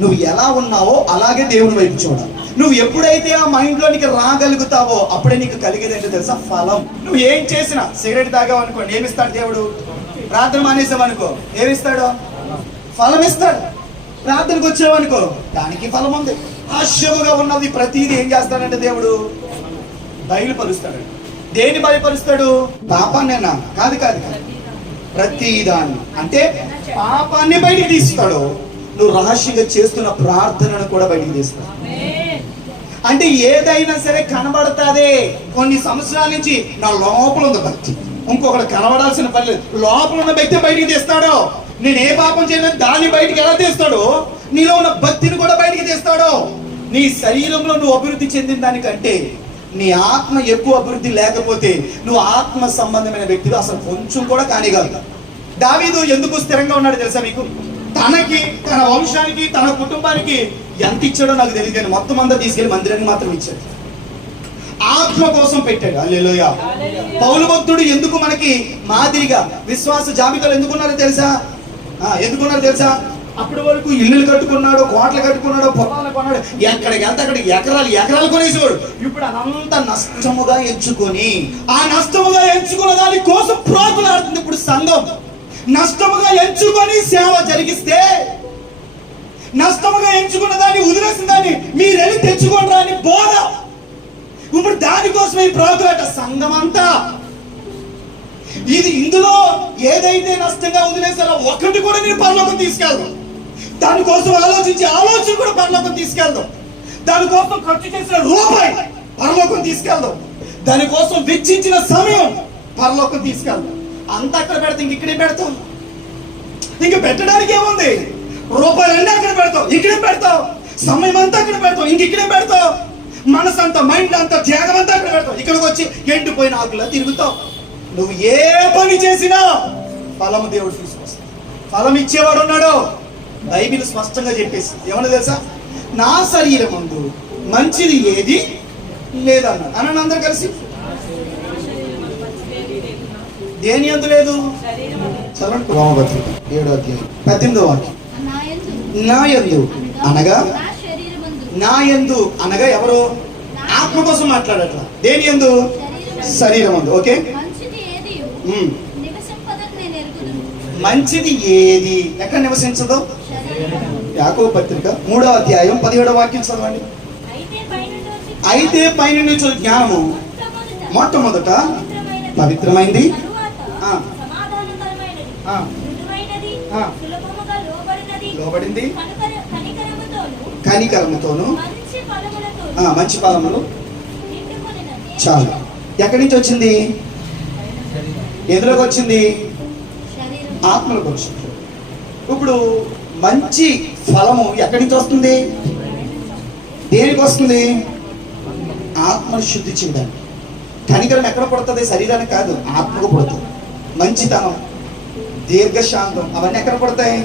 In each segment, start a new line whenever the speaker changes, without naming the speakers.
నువ్వు ఎలా ఉన్నావో అలాగే దేవుని వైపు చూడాలి నువ్వు ఎప్పుడైతే ఆ మైండ్లో నీకు రాగలుగుతావో అప్పుడే నీకు కలిగేది ఏంటో తెలుసా? ఫలం. నువ్వు ఏం చేసినా సిగరెట్ తాగావు అనుకోండి ఏమిస్తాడు దేవుడు? ప్రార్థన మానేసావు అనుకో ఏమిస్తాడు? ఫలం ఇస్తాడు. ప్రార్థనకు వచ్చావనుకో దానికి ఫలం ఉంది. హాస్యముగా ఉన్నది ప్రతిదీ ఏం చేస్తాడంటే దేవుడు? బయలుపరుస్తాడు. దేని బయలుపరుస్తాడు? పాపాన్నేనా కాదు కాదు కాదు. ప్రతిదాన్ని. అంటే పాపాన్ని బయటికి తీస్తాడు. నువ్వు రహస్యంగా చేస్తున్న ప్రార్థనను కూడా బయటికి తీస్తాడు అంటే ఏదైనా సరే కనబడతాదే. కొన్ని సంవత్సరాల నుంచి నా లోపల ఉంది భక్తి. ఇంకొకటి కనబడాల్సిన పని లేదు. లోపల ఉన్న వ్యక్తి బయటికి తీస్తాడో. నేను ఏ పాపం చేయలేదు దాన్ని బయటికి ఎలా తీస్తాడో? నీలో ఉన్న భక్తిని కూడా బయటికి తీస్తాడో. నీ శరీరంలో నువ్వు అభివృద్ధి చెందిన దానికంటే నీ ఆత్మ ఎక్కువ అభివృద్ధి లేకపోతే నువ్వు ఆత్మ సంబంధమైన వ్యక్తిగా అసలు కొంచెం కూడా కానిగలదు దావీదు ఎందుకు స్థిరంగా ఉన్నాడు తెలుసా మీకు? తనకి తన వంశానికి తన కుటుంబానికి ఎంత ఇచ్చాడో నాకు తెలియదు మొత్తం అంతా తీసుకెళ్ళి మందిరానికి మాత్రం ఇచ్చాడు. ఆత్మ కోసం పెట్టాడు. అల్లెలోయ పౌలు భక్తుడు ఎందుకు మనకి మాదిరిగా విశ్వాస జాబితాలు ఎందుకున్నారో తెలుసా? ఎందుకున్నారో తెలుసా? అప్పటి వరకు ఇల్లులు కట్టుకున్నాడు కోటలు కట్టుకున్నాడు పొలాలు కొన్నాడు ఎక్కడికి వెళ్తే అక్కడికి ఎకరాలు ఎకరాలు కొనేసేవాడు. ఇప్పుడు అదంతా నష్టముగా ఎంచుకొని ఆ నష్టముగా ఎంచుకున్న దాని కోసం ప్రోకులాడుతుంది ఇప్పుడు సంఘం. నష్టముగా ఎంచుకొని సేవ జరిగిస్తే నష్టముగా ఎంచుకున్న దాన్ని వదిలేసిన దాన్ని మీరు వెళ్ళి తెచ్చుకోండి అని బోధ. ఇప్పుడు దానికోసం ఈ ప్రోగ్రాట సంఘం అంతా. ఇది ఇందులో ఏదైతే నష్టంగా వదిలేసారో ఒకటి కూడా నేను పరలోకం తీసుకెళ్దాం దానికోసం ఆలోచించి ఆలోచన కూడా పరలోకం తీసుకెళ్దాం దానికోసం ఖర్చు చేసిన రూపాయి పరలోకం తీసుకెళ్దాం దానికోసం వెచ్చించిన సమయం పరలోకం తీసుకెళ్దాం అంతా అక్కడ పెడతాం ఇంక ఇక్కడే పెడతాం. ఇంక పెట్టడానికి ఏముంది? రూపాయలు అన్నీ అక్కడ పెడతావు ఇక్కడే పెడతావు సమయం అంతా అక్కడ పెడతావు ఇంక ఇక్కడే పెడతావు మనసు అంతా మైండ్ అంతా త్యాగం అంతా అక్కడ పెడతావు ఇక్కడికి వచ్చి ఎండిపోయిన ఆకులా తిరుగుతావు నువ్వు ఏ పని చేసినా ఫలము దేవుడు తీసుకొస్తాడు. ఫలం ఇచ్చేవాడు ఉన్నాడు. బైబిల్ స్పష్టంగా చెప్పేసి ఏమన్నా తెలుసా? నా శరీరం ముందు మంచిది ఏది లేదన్నాడు. అన్నాడు అందరు కలిసి. దేని అందు లేదు? చదవండి. రోమపత్రిక ఏడో అధ్యాయం. పద్దెనిమిదో వాక్యం. నా యందు. అనగా?
నా
యందు. అనగా ఎవరు? ఆత్మ కోసం మాట్లాడట్ల. దేని యందు? శరీరం ఉంది ఓకే?
మంచిది ఏది?
ఎక్కడ నివసించదు? యాకో పత్రిక మూడో అధ్యాయం పదిహేడో వాక్యం చదవండి.
అయితే
పైన నుంచి జ్ఞానము
మొట్టమొదట.
పవిత్రమైంది.
సమాధానకరమైనది.
ఆ.
మృదువైనది
ఆ.
సులభముగా లోబడినది.
లోబడింది.
కనుకర- కనికరముతోను మంచి
ఫలములు. చాలు. ఎక్కడి నుంచి వచ్చింది? ఎందులోకి వచ్చింది? ఆత్మలకు వచ్చింది ఇప్పుడు మంచి ఫలము ఎక్కడి నుంచి వస్తుంది? దేనికి వస్తుంది? ఆత్మను శుద్ధి చేయడానికి కనికరం ఎక్కడ పడుతుంది? శరీరానికి కాదు ఆత్మకు పడుతుంది. మంచితనం దీర్ఘశాంతం అవన్నీ ఎక్కడ పడతాయి?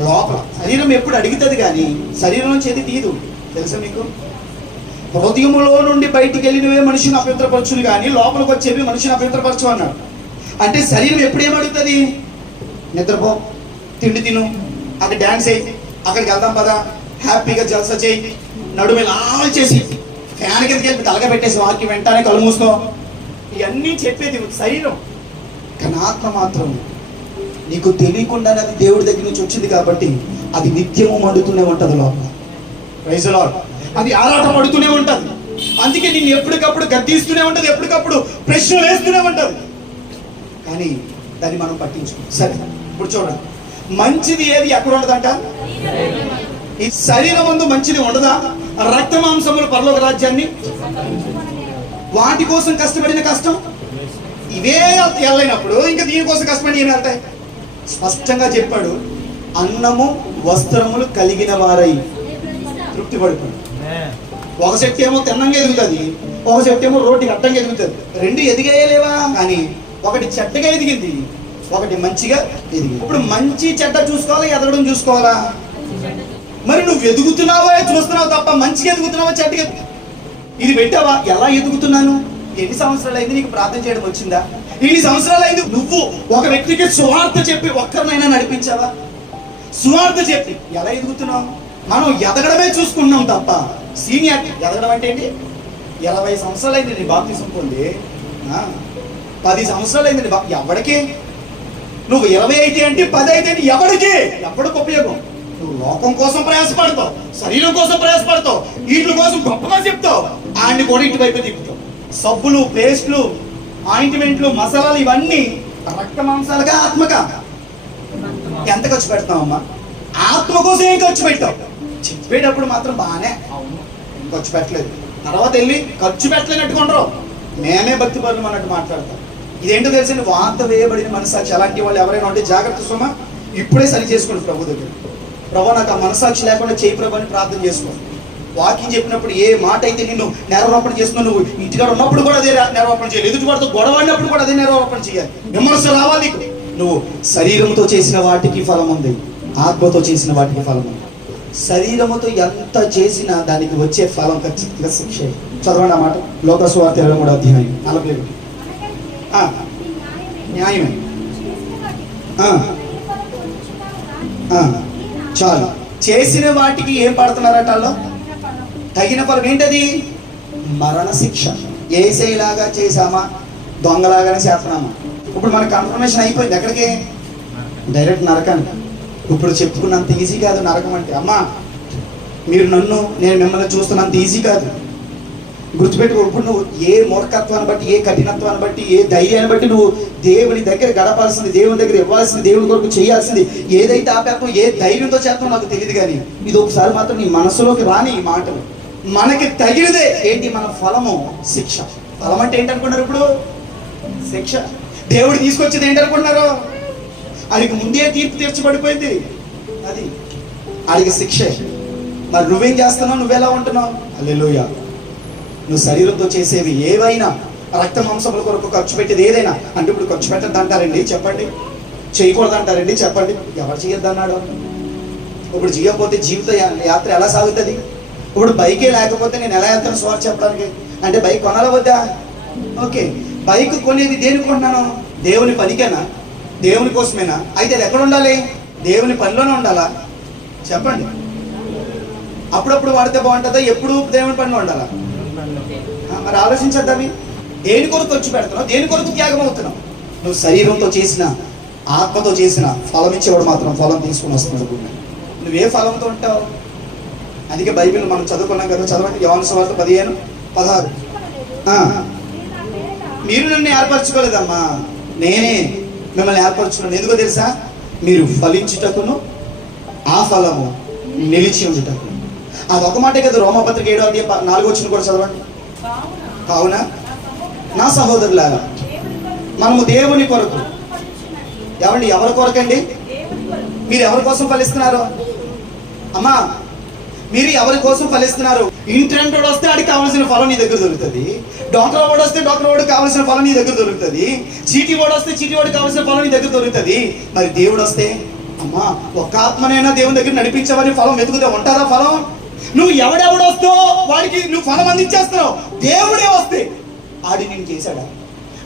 లోపల. శరీరం ఎప్పుడు అడుగుతుంది కానీ శరీరం నుంచి ఏది తీయదు. తెలుసా మీకు? హృదయములో నుండి బయటికి వెళ్ళినవే మనిషిని అభ్యంతరపరచును కానీ లోపలికి వచ్చేవి మనిషిని అభ్యంతరపరచు అన్నాడు. అంటే శరీరం ఎప్పుడేమడుగుతుంది నిద్రపో తిండి తిను అక్కడ డ్యాన్స్ అయ్యి అక్కడికి వెళ్దాం పదా హ్యాపీగా జల్సా చేయి నడుము ఇలా చేసి ఫ్యాన్ కిందకి వెళ్ళి తలగ పెట్టేసి వాకి వెంటనే కళ్ళు మూసుకో. ఇవన్నీ చెప్పేది శరీరం. కానీ ఆత్మ మాత్రం నీకు తెలియకుండానే అది దేవుడి దగ్గర నుంచి వచ్చింది కాబట్టి అది నిత్యము మండుతూనే ఉంటుంది లోపల. Praise the అది ఆరాటం పడుతూనే ఉంటుంది. అందుకే నేను ఎప్పటికప్పుడు గద్దిస్తూనే ఉంటుంది ఎప్పటికప్పుడు ప్రశ్నలు వేస్తూనే ఉంటుంది. కానీ దాన్ని మనం పట్టించుకో సరే ఇప్పుడు చూడండి. మంచిది ఏది ఎక్కడ ఉండదంట? ఈ శరీరం ముందు మంచిది ఉండదా? రక్త మాంసములు పరలోక రాజ్యాన్ని? వాటి కోసం కష్టపడిన కష్టం? ఇవే వెళ్ళినప్పుడు ఇంకా దీనికోసం కష్టపడి ఏమి వెళ్తాయి? స్పష్టంగా చెప్పాడు అన్నము వస్త్రములు కలిగిన వారై. తృప్తి పడుతుంది ఒక శక్తి ఏమో తిన్నంగా ఎదుగుతుంది ఒక శక్తి ఏమో రోడ్డుకి అడ్డంగా ఎదుగుతుంది. రెండు ఎదిగేయలేవా కానీ ఒకటి చెడ్డగా ఎదిగింది ఒకటి మంచిగా ఎదిగింది. ఇప్పుడు మంచి చెడ్డ చూసుకోవాలా ఎదగడం చూసుకోవాలా? మరి నువ్వు ఎదుగుతున్నావో చూస్తున్నావు తప్ప మంచిగా ఎదుగుతున్నావా చెడ్డగా ఇది పెట్టావా? ఎలా ఎదుగుతున్నాను? ఎన్ని సంవత్సరాలు అయింది నీకు ప్రార్థన చేయడం వచ్చిందా? ఇన్ని సంవత్సరాలు అయింది నువ్వు ఒక వ్యక్తికి సువార్త చెప్పి ఒక్కరినైనా నడిపించావా? సువార్త చెప్పి ఎలా ఎదుగుతున్నావు? మనం ఎదగడమే చూసుకున్నాం తప్ప సీనియర్ ఎదగడం అంటే ఏంటి? ఇరవై సంవత్సరాలు అయింది నీ బాప్తీసం పొంది. పది సంవత్సరాలు అయింది నీ బాప్ ఎవడికి? నువ్వు ఇరవై అయితే అంటే పది అయితే ఎవడికే ఎవడికి? ఎవడికి ఉపయోగం? నువ్వు లోకం కోసం ప్రయాసపడతావు శరీరం కోసం ప్రయాసపడతావు వీటి కోసం గొప్పగా చెప్తావు ఆయన్ని కూడా ఇటువైపు తిప్పుతావు. సబ్బులు పేస్ట్లు ఆయింట్మెంట్లు మసాలాలు ఇవన్నీ రక్త మాంసాలుగా ఆత్మగా. ఎంత ఖర్చు పెడతావమ్మా? ఆత్మ కోసం ఏం ఖర్చు పెట్టావు. చెప్పేటప్పుడు మాత్రం బాగానే ఖర్చు పెట్టలేదు. తర్వాత వెళ్ళి ఖర్చు పెట్టలేనట్టు ఉండరు. మేమే భక్తి పరులు అన్నట్టు మాట్లాడతాం. ఇదేంటో తెలిసింది వాంత వేయబడిన మనసాక్షి అలాంటి వాళ్ళు ఎవరైనా ఉంటే జాగ్రత్త సుమా. ఇప్పుడే సరి చేసుకోండి ప్రభు దగ్గర ప్రభు నాకు ఆ మనసాక్షి లేకుండా చేయి ప్రభు అని ప్రార్థన చేసుకో. వాకింగ్ చెప్పినప్పుడు ఏ మాట అయితే నిన్ను నేరరోపణ చేస్తున్నావు నువ్వు ఇంటికాడ ఉన్నప్పుడు కూడా అదే నేరరోపణ చేయాలి. ఎదుటివాడితో గొడవడినప్పుడు కూడా అదే నేరరోపణ చేయాలి. విమర్శ రావాలి నీకు. నువ్వు శరీరంతో చేసిన వాటికి ఫలం ఉంది. ఆత్మతో చేసిన వాటికి ఫలం ఉంది. శరీరముతో ఎంత చేసినా దానికి వచ్చే ఫలం ఖచ్చితంగా శిక్ష. చదవండి అన్నమాట లోకస్వార్థ ఇరవై మూడు అధ్యాయం. నలభై ఒకటి న్యాయమే. చాలు. చేసిన వాటికి ఏం పడుతున్నారట వాళ్ళు? తగిన ఫలం ఏంటది? మరణశిక్ష. ఏసేలాగా ఏసైలాగా చేసామా దొంగలాగానే చేస్తున్నామా? ఇప్పుడు మన కన్ఫర్మేషన్ అయిపోయింది. ఎక్కడికి? డైరెక్ట్ నరకానికి. ఇప్పుడు చెప్పుకున్నంత ఈజీ కాదు నరకం అంటే. అమ్మా మీరు నన్ను నేను మిమ్మల్ని చూస్తున్నంత ఈజీ కాదు. గుర్తుపెట్టుకో ఇప్పుడు నువ్వు ఏ మూర్ఖత్వాన్ని బట్టి ఏ కఠినత్వాన్ని బట్టి ఏ ధైర్యాన్ని బట్టి నువ్వు దేవుని దగ్గర గడపాల్సింది దేవుని దగ్గర ఇవ్వాల్సింది దేవుని కొరకు చేయాల్సింది ఏదైతే ఆపేపో ఏ ధైర్యంతో చేస్తామో నాకు తెలియదు కానీ ఇది ఒకసారి మాత్రం నీ మనసులోకి రాని ఈ మాటలు. మనకి తగినదే ఏంటి? మన ఫలము శిక్ష. ఫలం అంటే ఏంటనుకున్నారు ఇప్పుడు? శిక్ష. దేవుడు తీసుకొచ్చేది ఏంటనుకుంటున్నారు ఆయనకి ముందే తీర్పు తీర్చబడిపోయింది. అది. ఆయనకి శిక్షే. మరి నువ్వేం చేస్తున్నావు? నువ్వెలా ఉంటున్నావు? అల్లెలోయ నువ్వు శరీరంతో చేసేవి ఏవైనా రక్త మాంసముల కొరకు ఖర్చు పెట్టేది ఏదైనా అంటే ఇప్పుడు ఖర్చు పెట్టద్దు అంటారండి చెప్పండి. చేయకూడదు అంటారండి చెప్పండి. ఎవరు చేయొద్దన్నాడు? ఇప్పుడు చేయకపోతే జీవిత యాత్ర ఎలా సాగుతుంది? ఇప్పుడు బైకే లేకపోతే నేను ఎలా వెళ్తాను సోర్ చెప్పడానికి? అంటే బైక్ కొనాలా వద్దా? ఓకే. బైక్ కొనేది దేనికి కొంటున్నాను? దేవుని పనికేనా? దేవుని కోసమేనా? అయితే అది ఎక్కడ ఉండాలి? దేవుని పనిలోనే ఉండాలా? చెప్పండి. అప్పుడప్పుడు వాడితే బాగుంటుందా? ఎప్పుడు దేవుని పనిలో ఉండాలా? మరి ఆలోచించద్దామి దేని కొరకు వచ్చి పెడుతున్నావు? దేని కొరకు త్యాగం అవుతున్నావు? నువ్వు శరీరంతో చేసిన ఆత్మతో చేసిన ఫలం ఇచ్చేవాడు మాత్రం ఫలం తీసుకుని వస్తున్నాడు. నువ్వు ఏ ఫలంతో ఉంటావు? అందుకే బైబిల్ మనం చదువుకున్నాం కదా చదవండి. యవన సువార్త పదిహేను పదహారు. మీరు నన్ను ఏర్పరచుకోలేదమ్మా. నేనే మిమ్మల్ని ఏర్పరచుకున్నాను. ఎందుకో తెలుసా? మీరు ఫలించుటకును ఆ ఫలము నిలిచి ఉండుటకు అది ఒక మాటే కదా రోమపత్రిక ఏడో అధ్యాయం ప- నాలుగో వచ్చిన కూడా చదవండి. కావున నా సహోదరులారా మనము దేవుని కొరకు ఎవండి ఎవరి కొరకండి? మీరు ఎవరి కోసం ఫలిస్తున్నారు? అమ్మా మీరు ఎవరి కోసం ఫలిస్తున్నారు? ఇంటర్నెట్ వస్తే ఆడికి కావాల్సిన ఫలం నీ దగ్గర దొరుకుతుంది. డాక్టర్ వాడు వస్తే డాక్టర్ వాడికి కావాల్సిన ఫలం నీ దగ్గర దొరుకుతుంది. చీటీ వాడు వస్తే చీటీ వాడు కావాల్సిన ఫలం నీ దగ్గర దొరుకుతుంది. మరి దేవుడు వస్తే అమ్మా ఒక్క ఆత్మనైనా దేవుని దగ్గర నడిపించవని ఫలం వెతుకుతే ఉంటుందా ఫలం? నువ్వు ఎవడెవడు వస్తావు వాడికి నువ్వు ఫలం అందించేస్తున్నావు. దేవుడే వస్తే ఆడి నేను చేశాడా?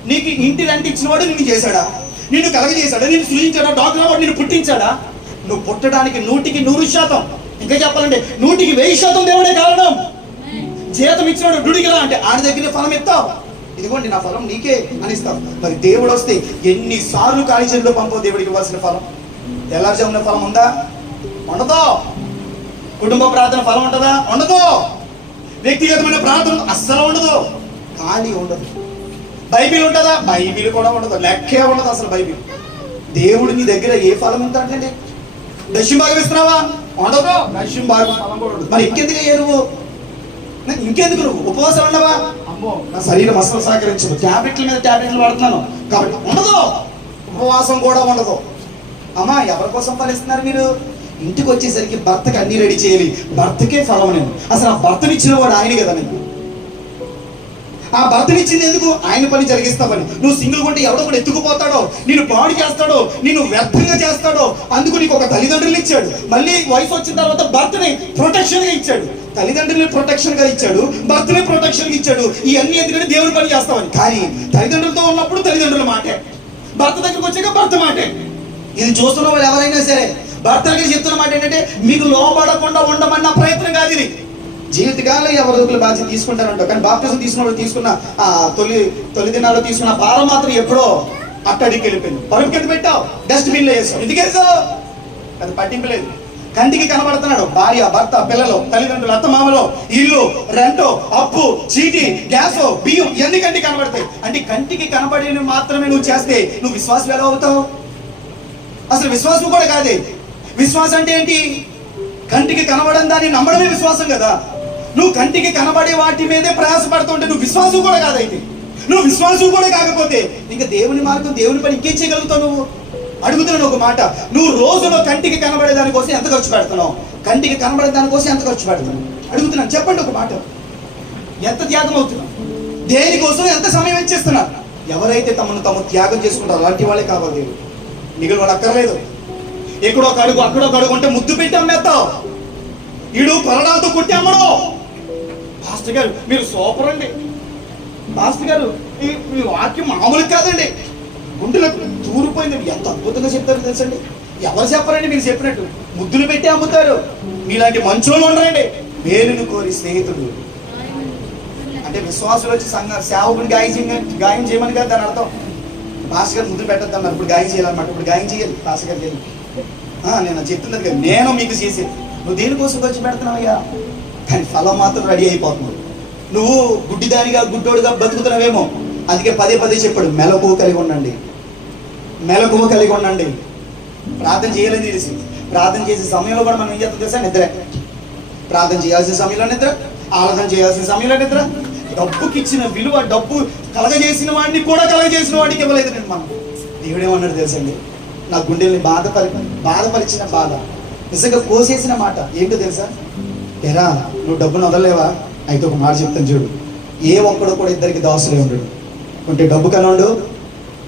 నీకు ఇంటి రెంట్ ఇచ్చినవాడు నిన్ను చేశాడా? నిన్ను కలగజేశాడా? నిన్ను సృజించాడా? డాక్టర్ వాడు నిన్ను పుట్టించాడా? నువ్వు పుట్టడానికి నూటికి నూరు శాతం ఇంకా చెప్పాలంటే నూటికి వెయ్యి శాతం దేవుడే కారణం. జీతం ఇచ్చినాడు డుడిగిరా అంటే ఆడి దగ్గర ఫలం ఇస్తావు. ఇదిగోండి నా ఫలం నీకే అని ఇస్తావు. మరి దేవుడు వస్తే ఎన్ని సార్లు కాళీచంలో పంపవు దేవుడికి ఇవ్వాల్సిన ఫలం? తెల్లారుజామున ఫలం ఉందా? ఉండదు. కుటుంబ ప్రార్థన ఫలం ఉంటుందా? ఉండదు. వ్యక్తిగతమైన ప్రార్థన అస్సలు ఉండదు. ఖాళీ ఉండదు. బైబిల్ ఉంటుందా? బైబిల్ కూడా ఉండదు. లెక్కే ఉండదు అసలు బైబిల్. దేవుడు నీ దగ్గర ఏ ఫలం ఉంటాడండి దశం భాగం ఇస్తున్నావా ఉండదు. మనిషి మరి ఇంకెందుకు అయ్యా నువ్వు? ఇంకెందుకు నువ్వు? ఉపవాసం ఉండవా? అమ్మో నా శరీరం అసలు సహకరించదు. ట్యాబ్లెట్ల మీద ట్యాబ్లెట్లు వాడుతున్నాను. కాబట్టి ఉండదు. ఉపవాసం కూడా ఉండదు. అమ్మా ఎవరి కోసం ఫలిస్తున్నారు మీరు? ఇంటికి వచ్చేసరికి భర్తకి అన్ని రెడీ చేయాలి. భర్తకే ఫలం నేను. అసలు ఆ భర్తనిచ్చిన వాడు ఆయన కదా నేను. ఆ భర్తనిచ్చింది ఎందుకు? ఆయన పని జరిగిస్తామని. నువ్వు సింగిల్ కొంటే ఎవడో కూడా ఎత్తుకుపోతాడో నేను పాడు చేస్తాడో నేను వ్యర్థంగా చేస్తాడో అందుకు నీకు ఒక తల్లిదండ్రులు ఇచ్చాడు. మళ్ళీ వయసు వచ్చిన తర్వాత భర్తని ప్రొటెక్షన్గా ఇచ్చాడు. తల్లిదండ్రుల్ని ప్రొటెక్షన్గా ఇచ్చాడు భర్తని ప్రొటెక్షన్గా ఇచ్చాడు. ఇవన్నీ ఎందుకంటే దేవుడి పని చేస్తావని కానీ తల్లిదండ్రులతో ఉన్నప్పుడు తల్లిదండ్రుల మాటే. భర్త దగ్గరకు వచ్చాక భర్త మాటే. ఇది చూస్తున్న వాళ్ళు ఎవరైనా సరే భర్తలకి చెప్తున్న మాట ఏంటంటే మీకు లోపడకుండా ఉండమన్న ప్రయత్నం కాదు ఇది. జీవితకాలం ఎవరి ఒకరు బాధ్యత తీసుకుంటారంట కానీ బాప్తిజం తీసుకున్న తీసుకున్న ఆ తొలి తొలి దినాల్లో తీసుకున్న భారం మాత్రం ఎప్పుడో అట్టడికి వెళ్ళిపోయింది. పరుపు కింద పెట్టావు? డస్ట్బిన్లో వేసావు. ఎందుకు వేసావు? అది పట్టింపలేదు కంటికి కనబడుతున్నాడు. భార్య భర్త పిల్లలు తల్లిదండ్రులు అత్త మామలో ఇల్లు రెంటో అప్పు చీటి గ్యాస్ బియ్యం ఇవన్నీ కంటికి కనబడతాయి? అంటే కంటికి కనబడేవి మాత్రమే నువ్వు చేస్తే నువ్వు విశ్వాసం ఎలా అవుతావు? అసలు విశ్వాసం కూడా కాదే. విశ్వాసం అంటే ఏంటి? కంటికి కనబడని దాన్ని నమ్మడమే విశ్వాసం కదా. నువ్వు కంటికి కనబడే వాటి మీదే ప్రయాసపడుతుంటే నువ్వు విశ్వాసం కూడా కాదైతే. నువ్వు విశ్వాసం కూడా కాకపోతే ఇంకా దేవుని మార్గం దేవుని పని ఇంకేం చేయగలుగుతావు నువ్వు? అడుగుతున్నాను ఒక మాట. నువ్వు రోజులో కంటికి కనబడే దానికోసం ఎంత ఖర్చు పెడుతున్నావు? కంటికి కనబడే దానికోసం ఎంత ఖర్చు పెడుతున్నావు? అడుగుతున్నాను చెప్పండి ఒక మాట. ఎంత త్యాగం అవుతున్నావు? దేనికోసం ఎంత సమయం ఇచ్చేస్తున్నారు ఎవరైతే తమను తాము త్యాగం చేసుకుంటారో అలాంటి వాళ్ళే కావాలి దేవుడు. మిగిలిన వాడు అక్కర్లేదు. ఎక్కడో ఒక అడుగు అక్కడో ఒక అడుగు ఉంటే ముద్దు పెట్టి అమ్మేస్తావు. ఈడు కొరడాలతో కొట్టి అమ్మడు. పాస్టర్ గారు మీరు సూపర్ అండి. పాస్టర్ గారు ఈ మీ వాక్యం మామూలు కాదండి. గుండెలకు తూరిపోయింది. ఎంత అద్భుతంగా చెప్తారు తెలుసండి. ఎవరు చెప్పారండి మీరు చెప్పినట్టు? ముద్దులు పెట్టి అమ్ముతారు. మీలాంటి మంచోళ్ళు ఉండరండి. మేలును కోరి స్నేహితుడు. అంటే విశ్వాసులు వచ్చి సంఘ సేవకుడు గాయం చేయమని గాయం చేయమని కదా దాని అర్థం. భాస్కర్ గారు ముద్దు పెట్టద్దన్నారు. ఇప్పుడు గాయం చేయాలన్నమాట. ఇప్పుడు గాయం చేయాలి. భాస్కర్ గారికి ఆ, నేను చెప్తున్నది కదా. నేను మీకు చేసేది. నువ్వు దేనికోసం వచ్చి పెడుతున్నావయ్యా? కానీ ఫలం మాత్రం రెడీ అయిపోతున్నావు నువ్వు గుడ్డిదానిగా గుడ్డోడుగా బతుకుతున్నావేమో. అందుకే పదే పదే చెప్పాడు మెలకువ కలిగి ఉండండి. మెలకువ కలిగి ఉండండి. ప్రార్థన చేయాలని తెలిసి ప్రార్థన చేసే సమయంలో కూడా మనం ఏం చేస్తాం తెలుసా? నిద్ర. ప్రార్థన చేయాల్సిన సమయంలో నిద్ర ఆరాధన చేయాల్సిన సమయంలో నిద్ర. డబ్బుకి ఇచ్చిన విలువ డబ్బు కలగజేసిన వాడిని కూడా కలగజేసిన వాడికి ఇవ్వలేదు నేను మనం. దేవుడేమన్నాడు తెలుసండి? నా గుండెల్ని బాధపరి బాధపరిచిన బాధ. నిజంగా కోసేసిన మాట. ఏంటో తెలుసా? ఎరా నువ్వు డబ్బును వదలలేవా? అయితే ఒక మాట చెప్తాను చూడు. ఏ ఒక్కడు కూడా ఇద్దరికి దాసులే ఉండడు. ఉంటే డబ్బుకైనా ఉండు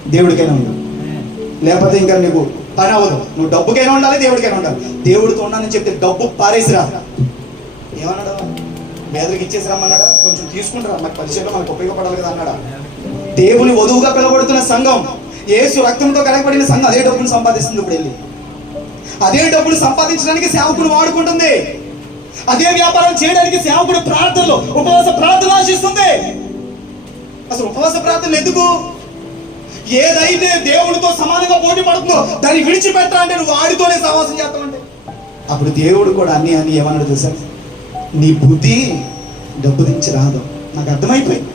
దేవుడికైనా ఉండు. లేకపోతే ఇంకా నీకు పని అవ్వదు. నువ్వు డబ్బుకైనా ఉండాలి దేవుడికైనా ఉండాలి. దేవుడితో ఉన్నానని చెప్తే డబ్బు పారేసిరా. ఏమన్నాడు? పేదలకు ఇచ్చేసి రమ్మన్నాడా కొంచెం తీసుకుంటారా. మాకు పరిచయంలో మనకు ఉపయోగపడాలి కదా అన్నాడా? దేవుని వధువుగా పిలబడుతున్న సంఘం ఏసు రక్తంతో కడగబడిన సంఘం అదే డబ్బును సంపాదిస్తుంది ఇప్పుడు వెళ్ళి. అదే డబ్బును సంపాదించడానికి సేవకుడు వాడుకుంటుంది. అదే వ్యాపారం చేయడానికి సేవకుడు ప్రార్థనలు ఉపవాస ప్రార్థన ఆశిస్తుంది. అసలు ఉపవాస ప్రార్థనలు ఎందుకు? ఏదైతే దేవుడితో సమానంగా పోటీ పడుతుందో దాన్ని విడిచిపెట్టా అంటే నువ్వు వాడితోనే సహవాసం చేస్తామంటే అప్పుడు దేవుడు కూడా అన్ని అన్ని ఏమన్నాడు తెలుసా? నీ బుద్ధి డబ్బు నుంచి రాదు. నాకు అర్థమైపోయింది.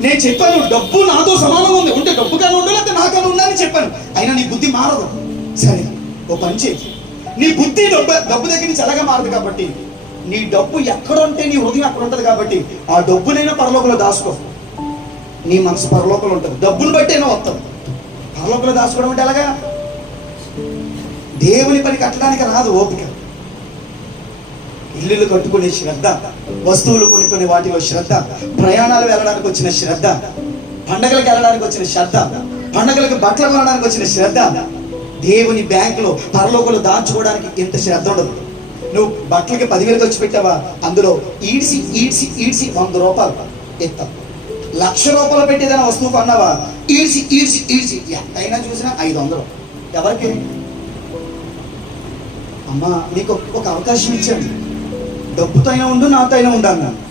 నేను చెప్పాను డబ్బు నాతో సమానంగా ఉంది. ఉంటే డబ్బు కానీ ఉండు లేకపోతే నాకన్నా ఉందని చెప్పాను. అయినా నీ బుద్ధి మారదు. సరే ఓ పని చేయి. నీ బుద్ధి డబ్బు డబ్బు దగ్గర నుంచి ఎలాగా మారదు కాబట్టి నీ డబ్బు ఎక్కడ ఉంటే నీ హృదయం అక్కడ ఉంటుంది కాబట్టి ఆ డబ్బునైనా పరలోకంలో దాచుకో. నీ మనసు పరలోకంలో ఉంటుంది. డబ్బును బట్టేనా వస్తుంది పరలోకంలో దాచుకోవడం అంటే ఎలాగా? దేవుని పని కట్టడానికి రాదు ఓపిక. ఇల్లులు కట్టుకునే శ్రద్ధ వస్తువులు కొనుక్కునే వాటిలో శ్రద్ధ ప్రయాణాలు వెళ్ళడానికి వచ్చిన శ్రద్ధ పండగలకు వెళ్ళడానికి వచ్చిన శ్రద్ధ పండగలకు బట్టలు కొనడానికి వచ్చిన శ్రద్ధ దేవుని బ్యాంకులో పరలోకంలో దాచుకోవడానికి ఎంత శ్రద్ధ ఉండదు. నువ్వు బట్టలకి పదివేలు ఖర్చు పెట్టావా? అందులో ఈడ్సి ఈడ్చి ఈడ్చి వంద రూపాయలు ఎత్తావు. లక్ష రూపాయలు పెట్టేదైనా వస్తువు కొన్నావా? ఈడ్చి ఈడ్చి ఈడ్చి. ఎంతైనా చూసినా ఐదు వందలు. ఎవరికి? అమ్మా నీకు ఒక అవకాశం ఇచ్చాను. డబ్బుతో అయినా ఉండు నాతో అయినా ఉండాను ನಾನು.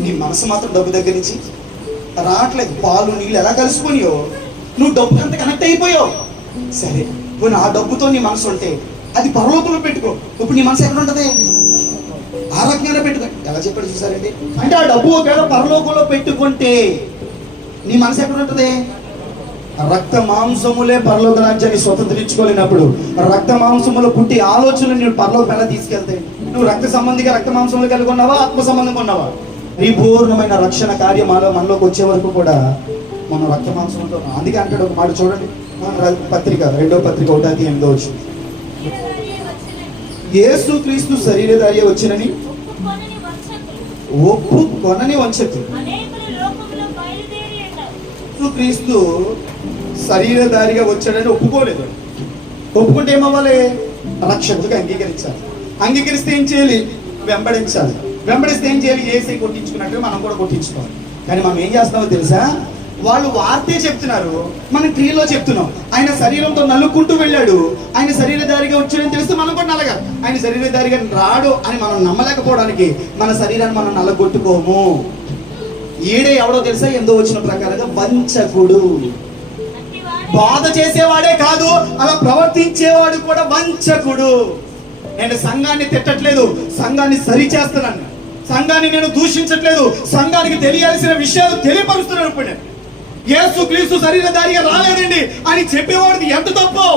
నీ మనసు మాత్రం డబ్బు దగ్గర నుంచి రావట్లేదు. పాలు నీళ్ళు ఎలా కలిసిపోయాయో నువ్వు డబ్బు అంత కనెక్ట్ అయిపోయావు. సరే. పోనీ ఆ డబ్బుతో నీ మనసు ఉంటే అది పరలోకంలో పెట్టుకో. ఇప్పుడు నీ మనసు ఎక్కడ ఉంటుంది? ఆరోగ్యంగా పెట్టుకో. ఎలా చెప్పాడు చూసారండి? అంటే ఆ డబ్బు ఒకవేళ పరలోకంలో పెట్టుకుంటే నీ మనసు ఎక్కడ ఉంటుంది? రక్త మాంసములే పరలోక రాజ్యాన్ని స్వతంత్రించుకోలేనప్పుడు రక్త మాంసములో పుట్టి ఆలోచనలు నేను పరలోకి ఎలా తీసుకెళ్తాయి నువ్వు రక్త సంబంధిగా రక్త మాంసములు కలిగి ఉన్నావా ఆత్మ సంబంధంగా ఉన్నావా పరిపూర్ణమైన రక్షణ కార్యం మనలోకి వచ్చే వరకు కూడా మనం రక్త మాంసంతో అందుకే అంటాడు ఒక మాట చూడండి. పత్రిక రెండో పత్రిక ఒకటి ఎనిమిదో వచ్చింది
శరీరధారి
యేసు క్రీస్తు శరీరధారి వచ్చినని? ఒప్పు కొనని వంచదు క్రీస్తు శరీరధారిగా వచ్చాడని ఒప్పుకోలేదు. ఒప్పుకుంటే ఏమవ్వాలి? రక్షకుడిగా అంగీకరించాలి. అంగీకరిస్తే ఏం చేయాలి? వెంబడించాలి. వెంబడిస్తే ఏం చేయాలి? ఏసీ కొట్టించుకున్నట్టు మనం కూడా కొట్టించుకోవాలి. కానీ మనం ఏం చేస్తామో తెలుసా? వాళ్ళు వార్తే చెప్తున్నారు. మనం క్రియలో చెప్తున్నాం. ఆయన శరీరంతో నలుక్కుంటూ వెళ్ళాడు. ఆయన శరీరధారిగా వచ్చాడని తెలిస్తే మనం కూడా నలగాలి. ఆయన శరీరధారిగా రాడు అని మనం నమ్మలేకపోవడానికి మన శరీరాన్ని మనం నల్లగొట్టుకోము ఈడే ఎవడో తెలుసా? ఎందో వచ్చిన ప్రకారంగా వంచకుడు. బాధ చేసేవాడే కాదు అలా ప్రవర్తించేవాడు కూడా వంచకుడు. నేను సంఘాన్ని తిట్టట్లేదు సంఘాన్ని సరిచేస్తున్నాను. సంఘాన్ని నేను దూషించట్లేదు సంఘానికి తెలియాల్సిన విషయాలు తెలియపరుస్తున్నాను ఇప్పుడు నేను. యేసు క్రీస్తు శరీరధారిగా రాలేదండి అని చెప్పేవాడిది ఎంత తప్పు?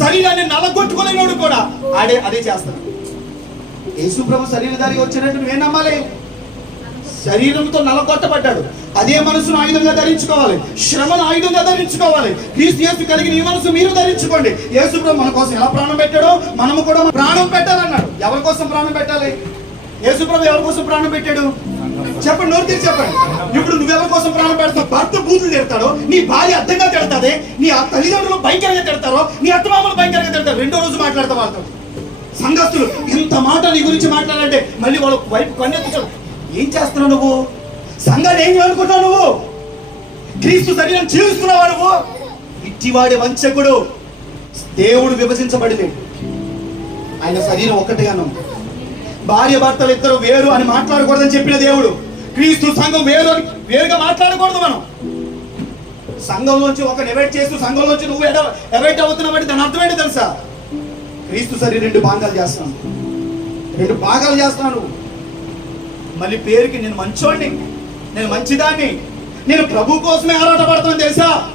శరీరాన్ని నలగొట్టుకునేవాడు కూడా. ఆడే అదే చేస్తాడు. యేసు ప్రభు శరీరధారిగా వచ్చినట్టు నువ్వేం నమ్మాలి. శరీరంతో నలగొట్టబడ్డాడు. అదే మనసును ఆయుధంగా ధరించుకోవాలి. శ్రమను ఆయుధంగా ధరించుకోవాలి. క్రీస్తు యేసు కలిగిన ఈ మనసు మీరు ధరించుకోండి. యేసు ప్రభు మన కోసం ఎలా ప్రాణం పెట్టాడో మనము కూడా ప్రాణం పెట్టాలన్నాడు. ఎవరి కోసం ప్రాణం పెట్టాలి? యేసు ప్రభు ఎవరి కోసం ప్రాణం పెట్టాడు? చెప్పండి నోరు తీసి చెప్పండి. ఇప్పుడు నువ్వెవరి కోసం ప్రాణం పెడతావు? భర్త బూతులు తిడతాడు నీ భార్య అర్థంగా తిడతాది నీ ఆ తల్లిదండ్రులు భయంకరంగా తిడతారో నీ అత్తమామలు భయంకరంగా తిడతారు రెండో రోజు మాట్లాడతా వాళ్ళతో. సంఘస్థులు ఇంత మాట నీ గురించి మాట్లాడాలంటే మళ్ళీ వాళ్ళ వైపు కన్నెత్తించడం ఏం చేస్తున్నావు నువ్వు? సంఘాన్ని ఏం చేయాలనుకుంటావు నువ్వు? క్రీస్తు శరీరం జీవిస్తున్నావా నువ్వు? ఇట్టివాడి వంచకుడు దేవుడు విభజించబడలేడు ఆయన శరీరం ఒక్కటిగానే ఉంది భార్య భర్తలు ఇద్దరు వేరు అని మాట్లాడకూడదని చెప్పిన దేవుడు. క్రీస్తు సంఘం వేరు వేరుగా మాట్లాడకూడదు మనం. సంఘంలోంచి ఒక ఎవైట్ చేస్తూ సంఘంలోంచి నువ్వు ఎవైట్ అవుతున్నావు దాని అర్థం ఏంటి తెలుసా? క్రీస్తు సరి రెండు భాగాలు చేస్తున్నాను రెండు భాగాలు చేస్తున్నాను నువ్వు. మళ్ళీ పేరుకి నేను మంచోడిని నేను మంచిదాన్ని. నేను ప్రభు కోసమే ఆరాటపడుతున్నాను తెలుసా?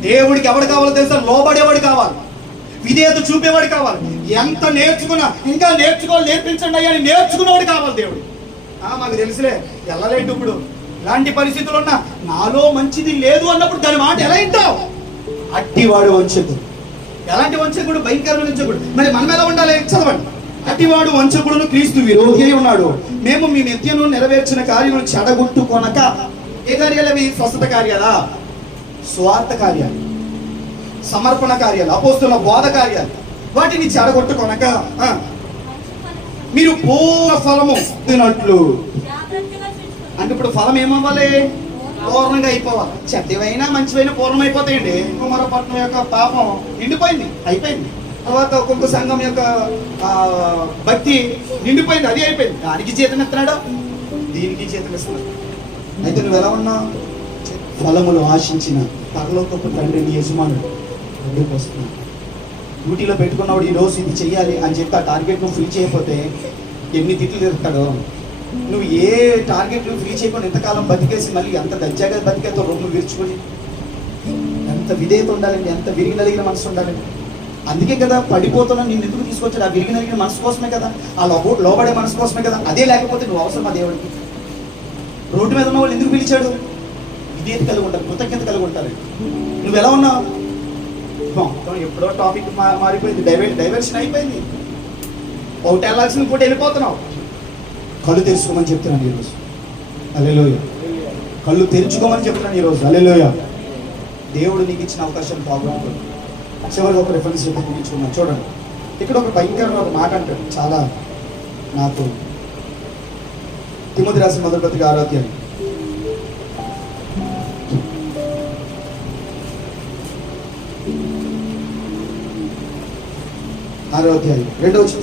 దేవుడికి ఎవడు కావాలో తెలుసా? లోబడేవాడు కావాలి? విధేయత చూపేవాడు కావాలి? ఎంత నేర్చుకున్నా ఇంకా నేర్చుకోవాలి నేర్పించండి అయ్యా అని నేర్చుకునేవాడు కావాలి దేవుడు. మాకు తెలుసులే వెళ్ళలేదు ఇప్పుడు. ఇలాంటి పరిస్థితులు ఉన్నా నాలో మంచిది లేదు అన్నప్పుడు దాని మాట ఎలా వింటావు? అట్టివాడు వంచకుడు ఎలాంటి వంచకుడు భయంకరమైన వంచకుడు మరి మనం ఎలా ఉండాలి? చదవండి. అట్టివాడు వంచకుడును క్రీస్తు విరోధి అయి ఉన్నాడు. మేము మీ నిత్యను నెరవేర్చిన కార్యములు చెడగొట్టుకొనక ఏ కార్యాలు అవి? స్వస్థత కార్యాలా? స్వార్థ కార్యాలు. సమర్పణ కార్యాలు. అపోస్తుల బోధ కార్యాలు. వాటిని చెడగొట్టుకొనక ఆ, మీరు పూర్ణ ఫలము తినట్లు. అంటే ఇప్పుడు ఫలం ఏమవ్వాలి? పూర్ణంగా అయిపోవాలి. చెడ్డవైనా మంచివైనా పూర్ణం అయిపోతాయండి. కుమారపట్నం యొక్క పాపం నిండిపోయింది అయిపోయింది. తర్వాత ఒక్కొక్క సంఘం యొక్క ఆ, భక్తి నిండిపోయింది అది అయిపోయింది. దానికి జీతం ఇస్తున్నాడు దీనికి జీతం ఇస్తున్నాడు అయితే నువ్వు ఎలా ఉన్నావు? ఫలములు ఆశించిన పరలోకపు తండ్రిని యజమానుడు దగ్గరికి వస్తున్నాడు. డ్యూటీలో పెట్టుకున్నవాడు ఈ రోజు ఇది చెయ్యాలి అని చెప్పి ఆ టార్గెట్ నువ్వు ఫ్రీ చేయకపోతే ఎన్ని తిట్లు తిరుగుతాడో? నువ్వు ఏ టార్గెట్ ఫ్రీ చేయకుండా ఎంతకాలం బతికేసి మళ్ళీ ఎంత దజ్జాగా బతికేతో రొమ్ము విరుచుకొని? ఎంత విధేయత ఉండాలండి ఎంత విరిగినలిగిన మనసు ఉండాలండి. అందుకే కదా పడిపోతున్నా నేను ఎందుకు తీసుకొచ్చాడు? ఆ విరిగినలిగిన మనసు కోసమే కదా ఆ లోబో లోబడే మనసు కోసమే కదా. అదే లేకపోతే నువ్వు అవసరం ఆ దేవుడికి రోడ్డు మీద ఉన్న వాళ్ళు ఎందుకు పిలిచాడు? విధేయత కలిగి ఉంటారు కృతజ్ఞత కలిగి ఉంటారు నువ్వు ఎలా ఉన్నావు? మొత్తం ఎప్పుడో టాపిక్ మారిపోయింది. డైవర్ డైవర్షన్ అయిపోయింది. ఒకటి వెళ్ళాల్సిన పూట వెళ్ళిపోతున్నావు కళ్ళు తెరుచుకోమని చెప్తున్నాను ఈరోజు అలెలోయ కళ్ళు తెరుచుకోమని చెప్తున్నాను ఈరోజు అలెలోయ దేవుడు నీకు ఇచ్చిన అవకాశం బాగుంటుంది చివరికి ఒక రిఫరెన్స్ చెప్పి ముగించుకున్నాను చూడండి. ఇక్కడ ఒక భయంకరమైన ఒక మాట అంటాడు. చాలా నాకు తిమ్మది రాసిన మొదటి పత్రిక ఆరోగ్యాన్ని ఆరో అధ్యాయం. రెండో వచ్చిన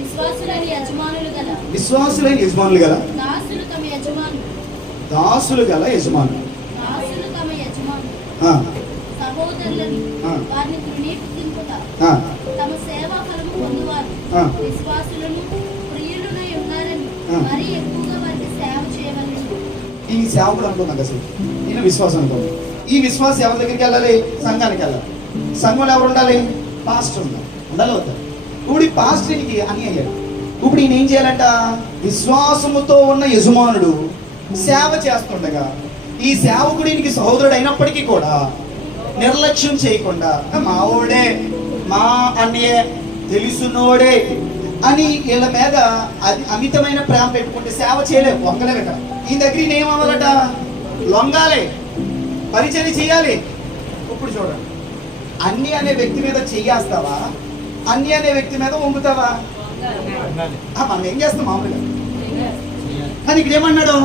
విశ్వాసులైన యజమానులు గల.
విశ్వాసులైన యజమానులు గల.
దాసులు తమ యజమానులు.
దాసులు గల యజమానులు.
తమ సేవా ఫలము పొందువారు.
ఆ.
విశ్వాసులను ప్రియులునై ఉన్నారని
ఆ.
మరీ ఎక్కువగా వారికి సేవ చేయవలెను.
ఈ సేవకుడు అనుకున్నాను అసలు. నేను విశ్వాసం అనుకోండి ఈ విశ్వాసం ఎవరి దగ్గరికి వెళ్ళాలి? సంఘానికి వెళ్ళాలి. సంఘంలో ఎవరు ఉండాలి? పాస్టర్ ఉన్నాడు. ఉండాలి వద్దా ఇప్పుడు ఈ పాస్టర్కి అని అయ్యాడు. ఇప్పుడు ఈయన ఏం చేయాలంట? విశ్వాసముతో ఉన్న యజమానుడు సేవ చేస్తుండగా ఈ సేవకుడికి సహోదరుడు అయినప్పటికీ కూడా నిర్లక్ష్యం చేయకుండా మా మా అన్నయ్యే తెలుసునోడే అని వీళ్ళ మీద అది అమితమైన ప్రేమ పెట్టుకుంటే సేవ చేయలేము లొంగలేము ఇక్కడ ఈ దగ్గర ఈయన ఏమవ్వాలట లొంగాలి. పరిచయం చేయాలి. ఇప్పుడు చూడండి. అన్ని అనే వ్యక్తి మీద చెయ్యేస్తావా? అన్ని అనే వ్యక్తి మీద వంగుతావా మనం ఏం చేస్తాం మామూలుగా? కానీ ఇక్కడ ఏమన్నాడు?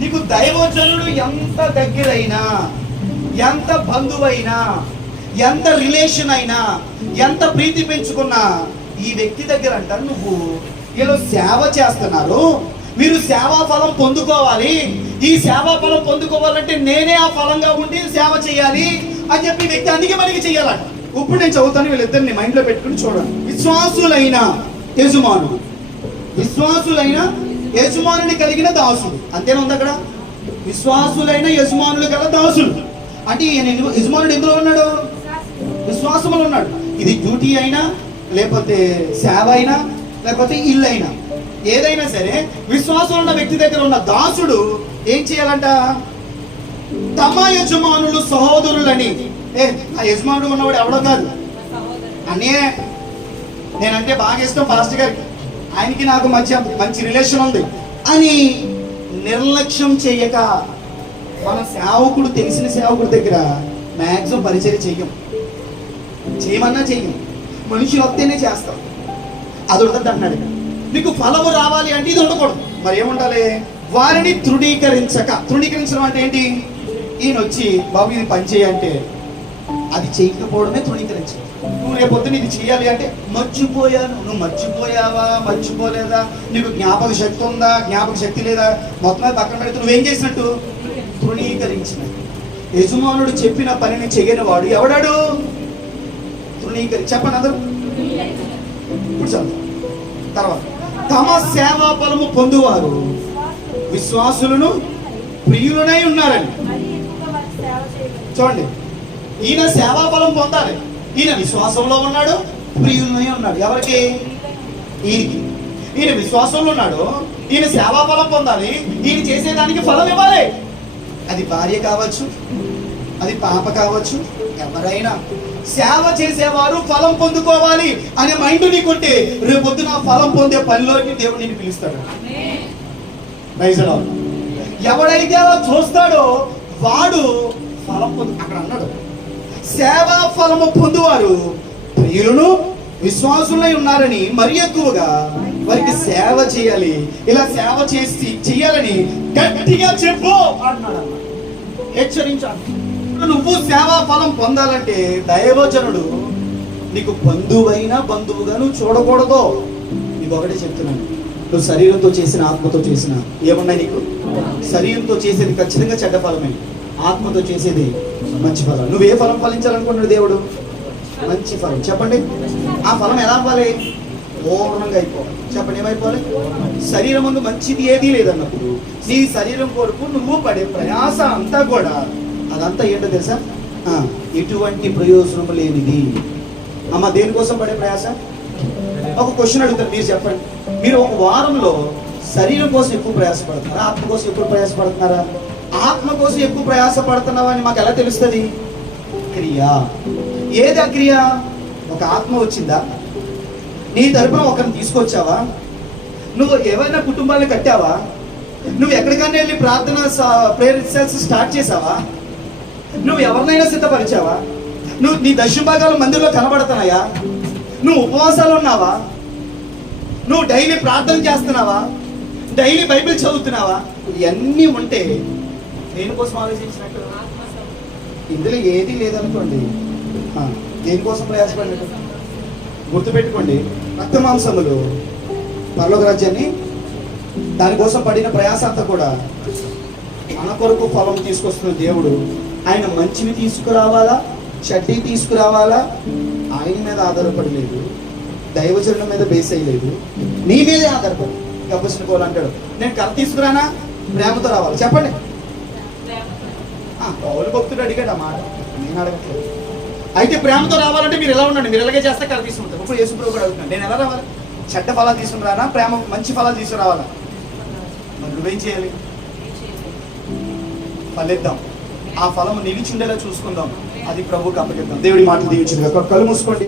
నీకు దైవజనుడు ఎంత దగ్గరైనా ఎంత బంధువైనా ఎంత రిలేషన్ అయినా ఎంత ప్రీతి పెంచుకున్నా ఈ వ్యక్తి దగ్గర అంట నువ్వు వీళ్ళు సేవ చేస్తున్నారు. మీరు సేవా ఫలం పొందుకోవాలి. ఈ సేవా ఫలం పొందుకోవాలంటే నేనే ఆ ఫలంగా ఉండి సేవ చేయాలి. అని చెప్పి వ్యక్తి అందుకే మనకి చెయ్యాలంట. ఇప్పుడు నేను చదువుతాను వీళ్ళిద్దరిని మైండ్లో పెట్టుకుని చూడండి. విశ్వాసులైన యజమానుడు. విశ్వాసులైన యజమానుని కలిగిన దాసుడు. అంతేనా ఉంది అక్కడ? విశ్వాసులైన యజమానులు గల దాసుడు. అంటే ఈయన యజమానుడు ఎందులో ఉన్నాడు? విశ్వాసములు ఉన్నాడు. ఇది డ్యూటీ అయినా లేకపోతే సేవ అయినా లేకపోతే ఇల్లు అయినా. ఏదైనా సరే విశ్వాసం ఉన్న వ్యక్తి దగ్గర ఉన్న దాసుడు ఏం చేయాలంట? తమ యజమానులు అని ఏ ఆ యజమానుడు ఉన్నవాడు ఎవడో కాదు. అనే నేనంటే బాగా ఇష్టం పాస్టర్ గారికి. ఆయనకి నాకు మంచి మంచి రిలేషన్ ఉంది. అని నిర్లక్ష్యం చేయక మన సేవకుడు తెలిసిన సేవకుడి దగ్గర మ్యాక్సిమం పరిచయం చెయ్యం. చేయమన్నా చెయ్యం. మనుషులు వస్తేనే చేస్తాం. అది ఉండదు అన్నాడు నీకు ఫలము రావాలి అంటే ఇది ఉండకూడదు. మరి ఏముండాలి? వారిని తృణీకరించక. తృణీకరించడం అంటే ఏంటి? ఈయన వచ్చి బాబు ఇది పని చేయంటే అది చేయకపోవడమే తృణీకరించడం నువ్వు రేపొద్దున ఇది చేయాలి అంటే మర్చిపోయాను. నువ్వు మర్చిపోయావా? మర్చిపోలేదా? నీకు జ్ఞాపక శక్తి ఉందా? జ్ఞాపక శక్తి లేదా? మొత్తం మీద పక్కన పెడితే నువ్వేం చేసినట్టు? తృణీకరించిన యజమానుడు చెప్పిన పనిని చేయని వాడు ఎవడాడు? తృణీకరి చెప్పండి అందరూ. ఇప్పుడు చదువు. తర్వాత తమ సేవా బలము పొందువారు. విశ్వాసులను ప్రియులనై ఉన్నారని. చూడండి. ఈయన సేవా ఫలం పొందాలి. ఈయన విశ్వాసంలో ఉన్నాడు ప్రియులనై ఉన్నాడు. ఎవరికి? ఈయనకి. ఈయన విశ్వాసంలో ఉన్నాడు ఈయన సేవా ఫలం పొందాలి ఈయన చేసేదానికి ఫలం ఇవ్వాలి. అది భార్య కావచ్చు అది పాప కావచ్చు ఎవరైనా సేవ చేసేవారు ఫలం పొందుకోవాలి అనే మైండ్ నీకుంటే రేపొద్దున ఆ ఫలం పొందే పనిలోకి దేవుడు నిన్ను పిలుస్తాడు. ఎవడైతే అలా చూస్తాడో వాడు ఫలం పొందు అక్కడ అన్నాడు. సేవా ఫలము పొందువారు ప్రియులను విశ్వాసులై ఉన్నారని మరి ఎక్కువగా వారికి సేవ చేయాలి. ఇలా సేవ చేసి చేయాలని గట్టిగా చెప్పు అన్నాడు హెచ్చరించాలి నువ్వు సేవా ఫలం పొందాలంటే దైవజనుడు నీకు బంధువైన బంధువుగా నువ్వు చూడకూడదు. నీకు ఒకటే చెప్తున్నాను. నువ్వు శరీరంతో చేసిన ఆత్మతో చేసిన ఏమన్నా నీకు? శరీరంతో చేసేది ఖచ్చితంగా చెడ్డ ఫలమే. ఆత్మతో చేసేది మంచి ఫలం. నువ్వు ఏ ఫలం ఫలించాలనుకుంటున్నాడు దేవుడు? మంచి ఫలం. చెప్పండి. ఆ ఫలం ఎలా అవ్వాలి? పూర్ణంగా అయిపోవాలి. చెప్పండి ఏమైపోవాలి? శరీరం ముందు మంచిది ఏదీ లేదన్నప్పుడు నీ శరీరం కొరకు నువ్వు పడే ప్రయాస అంతా కూడా అదంతా ఏంటో తెలుసా? ఎటువంటి ప్రయోజనం లేనిది. అమ్మ దేనికోసం పడే ప్రయాస? ఒక క్వశ్చన్ అడుగుతారు మీరు చెప్పండి. మీరు ఒక వారంలో శరీరం కోసం ఎక్కువ ప్రయాసపడుతున్నారా? ఆత్మ కోసం ఎక్కువ ప్రయాసపడుతున్నారా? ఆత్మ కోసం ఎక్కువ ప్రయాసపడుతున్నావా అని మాకు ఎలా తెలుస్తుంది? క్రియ. ఏది క్రియ? ఒక ఆత్మ వచ్చిందా? నీ తరపున ఒకరిని తీసుకొచ్చావా? నువ్వు ఏవైనా కుటుంబాన్ని కట్టావా? నువ్వు ఎక్కడికైనా వెళ్ళి ప్రార్థన ప్రేయర్ సెల్స్ స్టార్ట్ చేసావా? నువ్వు ఎవరినైనా సిద్ధపరిచావా? నువ్వు నీ దక్షిణ భాగాలు మందిరంలో కనబడుతున్నాయా? నువ్వు ఉపవాసాలు ఉన్నావా? నువ్వు డైలీ ప్రార్థన చేస్తున్నావా? డైలీ బైబిల్ చదువుతున్నావా? ఇవన్నీ ఉంటే దేనికోసం ఆలోచించినట్టు? ఇందులో ఏది లేదనుకోండి. దేనికోసం ప్రయాసపడినట్టు గుర్తుపెట్టుకోండి. రక్త మాంసములు పరలోక రాజ్యాన్ని దానికోసం పడిన ప్రయాస అంతా కూడా మన కొరకు ఫలం తీసుకొస్తున్న దేవుడు ఆయన మంచివి తీసుకురావాలా? చెడ్డి తీసుకురావాలా? ఆయన మీద ఆధారపడలేదు. దైవజనుల మీద బేస్ అయ్యలేదు. నీ మీదే ఆధారపడి. గబ్బసిన కోలు అంటాడు. నేను కర్ర తీసుకురానా? ప్రేమతో రావాలి. చెప్పండి. ఆ, భక్తుడు అడిగాడు ఆ మాట. నేను అడగట్లేదు. అయితే ప్రేమతో రావాలంటే మీరు ఎలా ఉండండి? మీరు ఎలాగే చేస్తే కళ తీసుకుంటారు. ఇప్పుడు యేసుప్రభు కూడా అడుగుతున్నాను నేను ఎలా రావాలి? చెడ్డ ఫలాలు తీసుకురానా? ప్రేమ మంచి ఫలాలు తీసుకురావాలా? మరి నువ్వేం చేయాలి? ఫలిద్దాం. ఆ ఫలం నిలిచిండేలా చూసుకుందాం. అది ప్రభుకి అప్పగిద్దాం. దేవుడి మాటలు దీవించింది కళ్ళు మూసుకోండి.